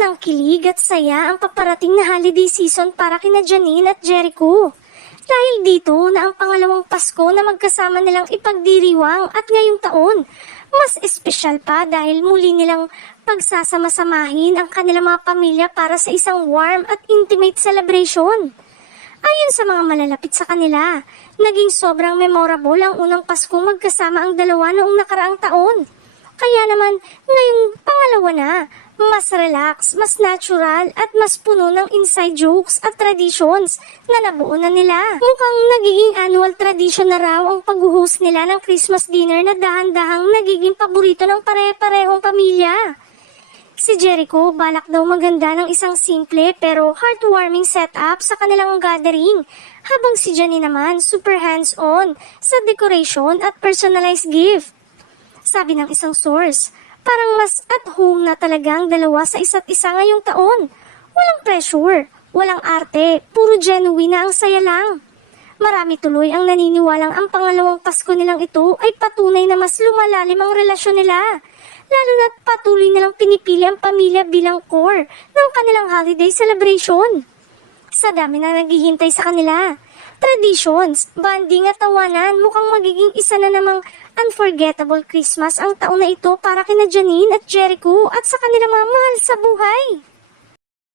Unang kilig at saya ang paparating na holiday season para kina Janine at Jericho. Dahil dito na ang pangalawang Pasko na magkasama nilang ipagdiriwang at ngayong taon, mas espesyal pa dahil muli nilang pagsasama-samahin ang kanilang mga pamilya para sa isang warm at intimate celebration. Ayon sa mga malalapit sa kanila, naging sobrang memorable ang unang Pasko magkasama ang dalawa noong nakaraang taon. Kaya naman, ngayong pangalawa na, mas relax, mas natural at mas puno ng inside jokes at traditions na nabuo na nila. Mukhang nagiging annual tradition na raw ang pag-host nila ng Christmas dinner na dahan-dahang nagiging paborito ng pare-parehong pamilya. Si Jericho balak daw maganda ng isang simple pero heartwarming setup sa kanilang gathering, habang si Janine naman super hands-on sa decoration at personalized gift. Sabi ng isang source, parang mas at home na talaga ang dalawa sa isa't isa ngayong taon. Walang pressure, walang arte, puro genuine na ang saya lang. Marami tuloy ang naniniwalang ang pangalawang Pasko nilang ito ay patunay na mas lumalalim ang relasyon nila. Lalo na't patuloy nilang pinipili ang pamilya bilang core ng kanilang holiday celebration. Sa dami na naghihintay sa kanila, traditions, banding at tawanan, mukhang magiging isa na namang unforgettable Christmas ang taon na ito para kina Janine at Jericho at sa kanilang mga mahal sa buhay.